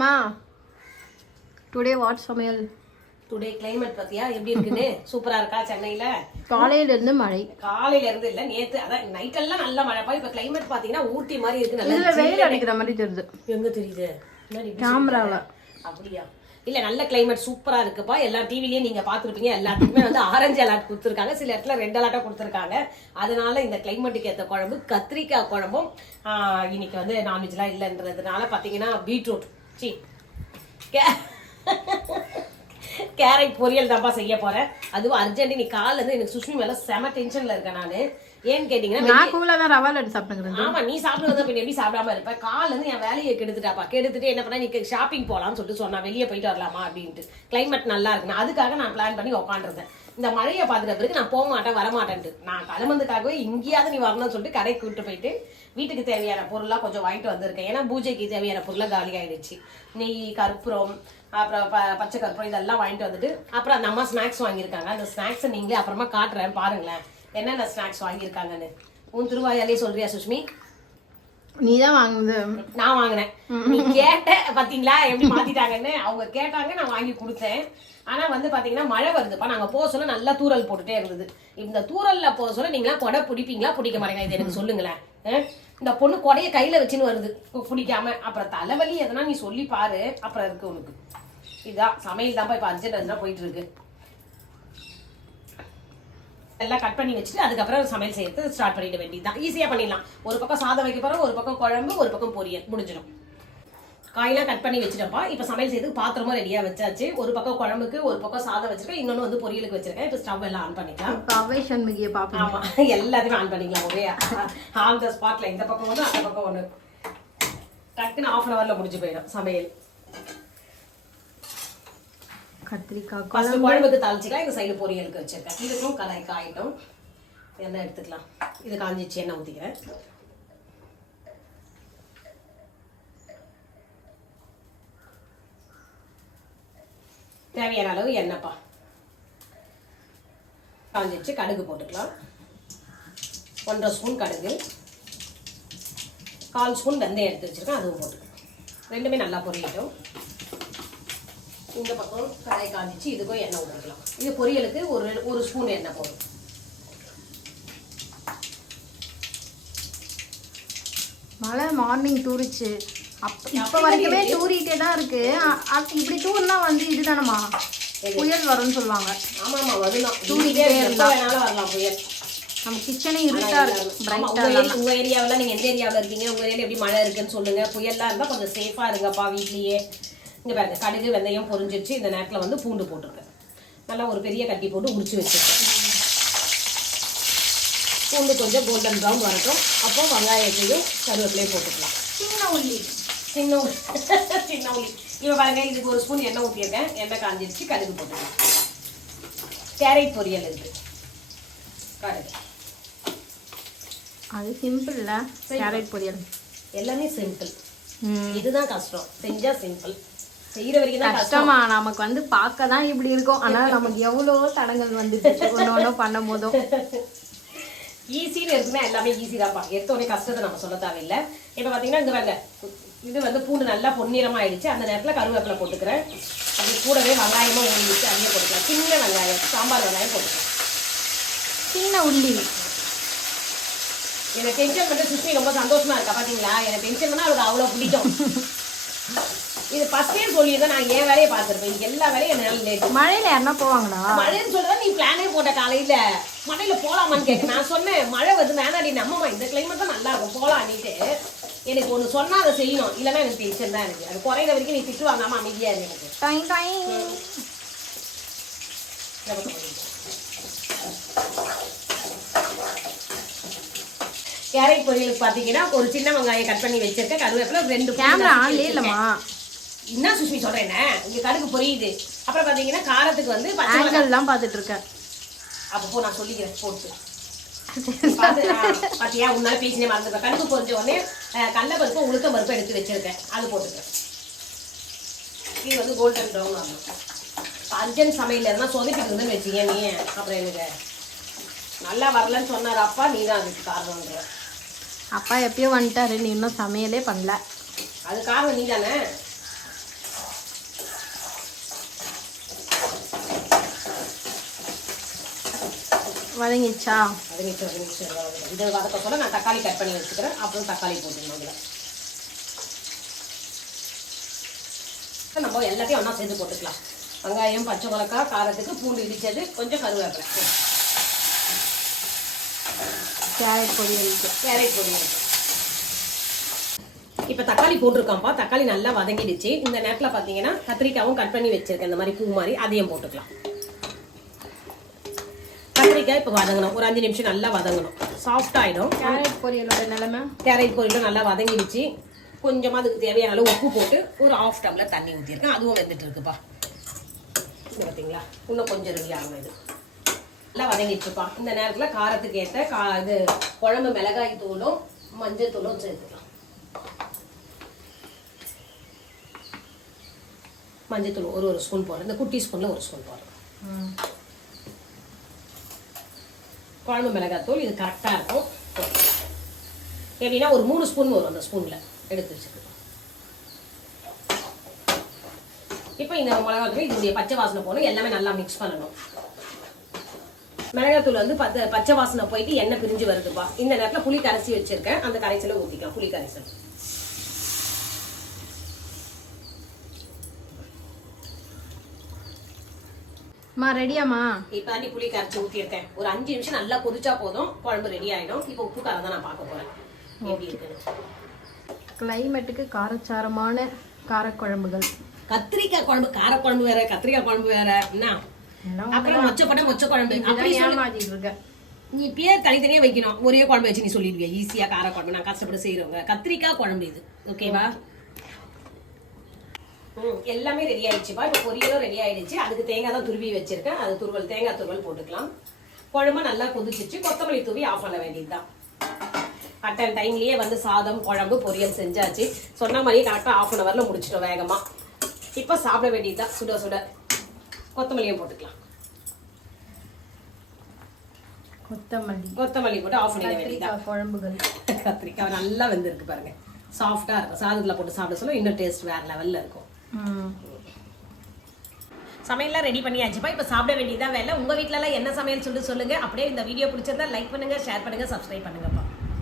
மா today what சமையல்? Today climate பத்தியா எப்படி இருக்குன்னு? சூப்பரா இருக்கா சென்னையில? காலையில இருந்து மழை. காலையில இருந்து இல்ல, நேத்து அதான் நைட் எல்லாம் நல்ல மழைப்பா. இப்ப கிளைமேட் பாத்தீங்கன்னா ஊட்டி மாதிரி இருக்கு. இதுல நல்லா வெயில் அடிக்கிற மாதிரி தெரியுது. எங்க தெரியுது? கேமரால. அப்படியா? இல்ல, நல்ல கிளைமேட் சூப்பரா இருக்குப்பா. எல்லா டிவிலயே நீங்க பாத்துருப்பீங்க. எல்லாத்துக்குமே வந்து ஆரஞ்சு அலர்ட் கொடுத்துருக்காங்க, சில இடத்துல ரெட் அலர்ட்டா கொடுத்துருக்காங்க. அதனால இந்த கிளைமேட்டுக்கு ஏற்ற குழம்பு கத்திரிக்காய் குழம்பும் இன்னைக்கு வந்து நான்வெஜ்லாம் இல்லைன்றதுனால பாத்தீங்கன்னா பீட்ரூட் கேரட் பொரியல் தான்ப்பா செய்ய போறேன். அதுவும் அர்ஜென்ட். நீ காலைல இருந்து எனக்கு சுஷ்மி மேல செம டென்ஷன்ல இருக்கேன் நானு. ஏன்னு கேட்டீங்கன்னா, நான் கூலா தான் ரவா லட்டு சாப்பிட்டுக்கிறேன். ஆமா, நீ சாப்பிடுறது பின்ன எப்படி சாப்பிடாம இருப்ப? காலைல இருந்து என் வேலையை கெடுத்துட்டாப்பா. கெடுத்துட்டு என்ன பண்ணா, நீ ஷாப்பிங் போலாம்னு சொல்லிட்டு சொன்னா, வெளியே போயிட்டு வரலாமா அப்படின்ட்டு. கிளைமேட் நல்லா இருக்குன்னு அதுக்காக நான் பிளான் பண்ணி உட்காந்துருந்தேன். இந்த மழையை பார்த்துட்ட பிறகு நான் போக மாட்டேன், வரமாட்டேன்ட்டு. நான் கிளம்புறதுக்காகவே இங்கேயாவது நீ வரணும்னு சொல்லிட்டு கடைக்கு கூப்பிட்டு போயிட்டு வீட்டுக்கு தேவையான பொருள்லாம் கொஞ்சம் வாங்கிட்டு வந்திருக்கேன். ஏன்னா பூஜைக்கு தேவையான பொருள்லாம் காலி ஆயிடுச்சு. நெய், கற்பூரம், அப்புறம் பச்சை கற்பூரம் இதெல்லாம் வாங்கிட்டு வந்துட்டு, அப்புறம் அந்த அம்மா ஸ்நாக்ஸ் வாங்கியிருக்காங்க. அந்த ஸ்நாக்ஸை நீங்களே அப்புறமா காட்டுறேன் பாருங்களேன், என்னென்ன ஸ்நாக்ஸ் வாங்கியிருக்காங்கன்னு. உன் திருவாயாலே சொல்றியா சுஷ்மி? நீ தான் வாங்குது. நான் வாங்கினேன். நீ கேட்ட பாத்தீங்களா எப்படி மாத்திட்டாங்கன்னு? அவங்க கேட்டாங்க, நான் வாங்கி கொடுத்தேன். ஆனா வந்து பாத்தீங்கன்னா மழை வருதுப்பா. நாங்க போக சொல்ல நல்லா தூரல் போட்டுட்டே இருந்தது. இந்த தூரல்ல போக சொல்ல நீங்களா கொடை பிடிப்பீங்களா பிடிக்க மாட்டேங்க? இது எனக்கு சொல்லுங்களேன். இந்த பொண்ணு கொடையை கையில வச்சுன்னு வருது பிடிக்காம. அப்புறம் தலைவலி எதனா நீ சொல்லி பாரு, அப்புறம் இருக்கு உனக்கு. இதுதான் சமையல் தான்ப்பா இப்ப அர்ஜென்ட் போயிட்டு இருக்கு. எல்லாம் கட் பண்ணி வச்சுட்டு அதுக்கப்புறம் சமையல் செய்யறது ஸ்டார்ட் பண்ணிட வேண்டியதுதான். ஈஸியா பண்ணிடலாம். ஒரு பக்கம் சாதம் வைக்க போறோம், ஒரு பக்கம் குழம்பு, ஒரு பக்கம் பொரியல், முடிஞ்சிடும். காயெல்லாம் கட் பண்ணி வச்சிட்டப்பா. இப்ப சமையல் செய்யறதுக்கு பாத்திரமும் ரெடியா வச்சாச்சு. ஒரு பக்கம் குழம்புக்கு, ஒரு பக்கம் சாதம் வச்சிருக்கேன், இன்னொன்னு வந்து பொரியலுக்கு வச்சிருக்கேன். இப்ப ஸ்டவ் எல்லாம் ஆன் பண்ணிக்கலாம். ஆமா, எல்லாத்தையும் ஆன் பண்ணிக்கலாம் ஒரே ஆன் த ஸ்பாட்ல. இந்த பக்கம் ஒண்ணு, அந்த பக்கம் ஒண்ணு. டக்குன்னு 1/2 hourல முடிஞ்சு போயிடும் சமையல். கத்திரிக்காய் குழம்புக்கு தாளிச்சிக்கலாம். இந்த சைடு பொரியலுக்கு வச்சிருக்கேன். இதுக்கும் கடாய் காயிட்டும். எண்ணெய் எடுத்துக்கலாம். இது காஞ்சிச்சு, எண்ணெய் ஊத்திக்கிறேன். தேவையான அளவு எண்ணெய்ப்பா. காஞ்சிச்சு, கடுகு போட்டுக்கலாம். 1.5 ஸ்பூன் கடுகு, 1/4 ஸ்பூன் வெந்தயம் எடுத்து வச்சிருக்கேன், அதுவும் போட்டுக்கலாம். ரெண்டுமே நல்லா பொரியட்டும். இந்த பக்கம் கடாய் காஞ்சிச்சு, இதுக்கும் எண்ணெய் ஊற்றிக்கலாம். இது பொரியலுக்கு ஒரு ஸ்பூன் எண்ணெய் போடும். மழை மார்னிங் தூரிச்சு, இப்ப வரைக்குமே தூரிட்டே தான் இருக்கு. இப்படி தூர்னா வந்து இதுதானமா புயல் வரும்னு சொல்லுவாங்க. ஆமா ஆமா, வரலாம். தூரிட்டே இருந்தா வரலாம் புயல். நம்ம கிச்சனே இருட்டா இருக்கு. உங்க ஏரியாவில் நீங்க எந்த ஏரியாவில் இருக்கீங்க? உங்க ஏரியாவில் எப்படி மழை இருக்குன்னு சொல்லுங்க. புயல்லாம் இருந்தா கொஞ்சம் சேஃபா இருங்கப்பா வீட்லயே. இங்க பாருங்க, கடுகு வெந்தயம் பொரிஞ்சிருச்சு. இந்த நேரத்துல வந்து பூண்டு போட்டுருக்கேன். நல்லா ஒரு பெரிய கட்டி போட்டு உரிச்சு வச்சிருக்கேன். பூண்டு கொஞ்சம் கோல்டன் ப்ரௌன் வரட்டும். அப்போ வெங்காயத்தையும் கருவேப்பிலையும் போட்டுக்கலாம். சின்ன உள்ளி இவன் பாருங்க, இதுக்கு 1 ஸ்பூன் எண்ணெய் ஊற்றிருக்கேன். எண்ணெய் காஞ்சிருச்சு, கடுகு போட்டுக்கலாம். கேரட் பொரியல் இருக்கு. கடுகு அது சிம்பிள்ல. கேரட் பொரியல் எல்லாமே சிம்பிள். இதுதான் கஷ்டம். செஞ்சா சிம்பிள், செய்யற வரைக்கும் தான் கஷ்டமா. நமக்கு வந்து பார்க்க தான் இப்படி இருக்கும், ஆனா நமக்கு எவ்வளவோ தடங்கள் வந்துட்டு ஒன்னும் பண்ணும் போதும். ஈஸின்னு இருக்குன்னா எல்லாமே ஈஸி தான்ப்பா. எடுத்தோடனே கஷ்டத்தை நம்ம சொல்ல தேவையில்லை. இப்போ பார்த்தீங்கன்னா இங்கே வாங்க, இது வந்து பூண்டு நல்லா பொன்னிறமா ஆயிடுச்சு. அந்த நேரத்தில் கருவேப்பிலை போட்டுக்கிறேன். அது கூடவே வெங்காயமாக ஊறிச்சு, அதையே போட்டுக்கலாம். சின்ன வெங்காயம், சாம்பார் வெங்காயம் போட்டுக்கலாம். சின்ன உள்ளி. எனக்கு டென்ஷன் பண்ணி சுஷ்மி ரொம்ப சந்தோஷமா இருக்கா பார்த்தீங்களா? எனக்கு டென்ஷன் பண்ணால் அவளுக்கு அவ்வளோ பிடிக்கும். இது ஃபர்ஸ்டே சொல்லியிருந்தா நான் ஏன் வேலையை பார்த்துருப்பேன். எல்லா வேலையும் என்னால் லேட். மழையில யாருன்னா போவாங்களா? மழைன்னு சொல்றதா நீ பிளானே போட்ட காலையில மழையில போலாமான்னு கேட்க. நான் சொன்னேன் மழை வந்து வேணாடி, நம்மம்மா இந்த கிளைமேட் தான் நல்லா இருக்கும் போலான்னிட்டு. எனக்கு ஒன்று சொன்னா அதை செய்யணும், இல்லைன்னா எனக்கு டென்ஷன் தான். எனக்கு அது குறையிற வரைக்கும் நீ திட்டு வாங்காம அமைதியா இருக்கு. எனக்கு கேரட் பொரியலுக்கு பாத்தீங்கன்னா ஒரு சின்ன வெங்காயம் கட் பண்ணி வச்சிருக்கேன். கருவேப்பிலை 2 கேமரா ஆன்ல இல்லமா? என்ன சுஷ்மி சொல்றேன், இங்க கடுகு பொரியுது. அப்புறம் பாத்தீங்கன்னா காரத்துக்கு வந்து பச்சை மிளகாய் எல்லாம் பார்த்துட்டு இருக்கேன். அப்போ நான் சொல்லிக்கிறேன் போட்டு பாத்தியா, உன்னால பேசினே மறந்துருக்கேன். கடுகு பொரிஞ்ச உடனே கடலைப்பருப்பு உளுத்தம் பருப்பு எடுத்து வச்சிருக்கேன், அது போட்டுக்கிறேன். இது வந்து கோல்டன் ப்ரௌன் ஆகும். அர்ஜென்ட் சமையல் எதுனா சொதப்பிட்டு இருந்துன்னு வச்சுக்க நீ. அப்புறம் எனக்கு நல்லா வரலன்னு சொன்னார் அப்பா, நீ தான் அதுக்கு காரணம்ன்ற. அப்பா எப்பயோ வந்துட்டாரு, நீ இன்னும் சமையலே பண்ணல. அது காரணம் நீ தானே. வதங்கிச்சா? வதங்கிச்சு. இது வதக்க சொல்ல நான் தக்காளி கட் பண்ணி வச்சுக்கிறேன். அப்புறம் தக்காளி போட்டுக்கணும். அதில் நம்ம எல்லாத்தையும் ஒன்றா சேர்த்து போட்டுக்கலாம். வெங்காயம், பச்சை மிளகாய், காரத்துக்கு பூண்டு இடிச்சது, கொஞ்சம் கருவேப்பிலை, கேரட் பொரியல். இப்போ தக்காளி போட்டிருக்காம்ப்பா. தக்காளி நல்லா வதங்கிடுச்சு. இந்த நேரத்தில் பார்த்தீங்கன்னா கத்திரிக்காயும் கட் பண்ணி வச்சிருக்கேன், இந்த மாதிரி பூ மாதிரி, அதையும் போட்டுக்கலாம். கத்திரிக்காய் இப்போ வதங்கணும், ஒரு 5 நிமிஷம் நல்லா வதங்கணும், சாஃப்ட் ஆகிடும். கேரட் பொரியலோட நிலைமை, கேரட் பொரியலும் நல்லா வதங்கிடுச்சு. கொஞ்சமாக அதுக்கு தேவையான அளவு உப்பு போட்டு ஒரு 1/2 டம்ளர் தண்ணி ஊற்றிருக்கேன். அதுவும் வெந்துட்டு இருக்குப்பா. இது பார்த்தீங்களா, இன்னும் கொஞ்சம் ரெடி ஆகணும். இது நல்லா வதங்கிட்டுருப்பா. இந்த நேரத்தில் காரத்துக்கு ஏற்ற இது குழம்பு மிளகாய் தூளும் மஞ்சள் தூளும் சேர்த்துக்கலாம். மஞ்சள் தூள் ஒரு ஸ்பூன் போடுறேன். இந்த குட்டி ஸ்பூனில் 1 ஸ்பூன் போடுறேன். குழம்பு மிளகாய் தூள் இது கரெக்டாக இருக்கும். எப்படின்னா ஒரு 3 ஸ்பூன் வரும் அந்த ஸ்பூனில் எடுத்து வச்சுக்கலாம். இப்போ இந்த மிளகாய் தூள் இதனுடைய பச்சை வாசனை போகணும், எல்லாமே நல்லா மிக்ஸ் பண்ணணும். மிளகாய் தூள் வந்து பச்சை வாசனை போயிட்டு எண்ணெய் பிரிஞ்சு வருதுப்பா. இந்த நேரத்தில் புளி கரைச்சி வச்சிருக்கேன், அந்த கரைசலை ஊற்றிக்கலாம். புளி கரைசல் ரெடியாமா? இப்போ தாண்டி புளி கரைச்சி ஊற்றிருக்கேன். ஒரு 5 நிமிஷம் நல்லா கொதிச்சா போதும், குழம்பு ரெடி ஆகிடும். இப்போ உப்பு காரம் தான் நான் பார்க்க போகிறேன் எப்படி இருக்குன்னு. கிளைமேட்டுக்கு காரச்சாரமான காரக்குழம்புகள். கத்திரிக்காய் குழம்பு காரக்குழம்பு வேற, கத்திரிக்காய் குழம்பு வேற. என்ன அப்புறம் மொச்ச குழம்பு அப்படி ஏமாத்திட்டு இருக்க. நீ பேர் தனித்தனியா வைக்கணும், ஒரே குழம்பு வச்சு நீ சொல்லிடுவியா ஈஸியா. காரக்குழம்பு நான் கஷ்டப்பட்டு செய்யறவங்க. கத்திரிக்காய் குழம்பு இது, ஓகேவா? எல்லாமே ரெடி ஆயிடுச்சுப்பா. இப்போ பொரியலும் ரெடி ஆயிடுச்சு. அதுக்கு தேங்காய் தான் துருவி வச்சிருக்கேன். அது தேங்காய் துருவல் போட்டுக்கலாம். குழம்பு நல்லா கொதிச்சிச்சு. கொத்தமல்லி தூவி ஆஃப் பண்ண வேண்டியதுதான். அட்டன் டைம்லயே வந்து சாதம், குழம்பு, பொரியல் செஞ்சாச்சு. சொன்ன மாதிரியே கரெக்டாக 1/2 அன் ஹவர்ல முடிச்சிட்டோம் வேகமா. இப்போ சாப்பிட வேண்டியதுதான். சுட சுட கொத்தமல்லியும் போட்டுக்கலாம். கொத்தமல்லி போட்டு ஆஃப் பண்ணிட வேண்டியதுதான். குழம்புகள் கத்திரிக்காய் நல்லா வெந்திருக்கு பாருங்க, சாஃப்டா இருக்கும். சாதத்துல போட்டு சாப்பிட சொல்ல இன்னும் டேஸ்ட் வேற லெவல்ல இருக்கும். சமையல்லாம் ரெடி பண்ணியாச்சுப்பா. இப்போ சாப்பிட வேண்டியதான் வேலை. உங்க வீட்டுல எல்லாம் என்ன சமையல் சொல்லுங்க. அப்படியே இந்த வீடியோ பிடிச்சிருந்தா லைக் பண்ணுங்க, ஷேர் பண்ணுங்க, சப்ஸ்கிரைப் பண்ணுங்கப்பா.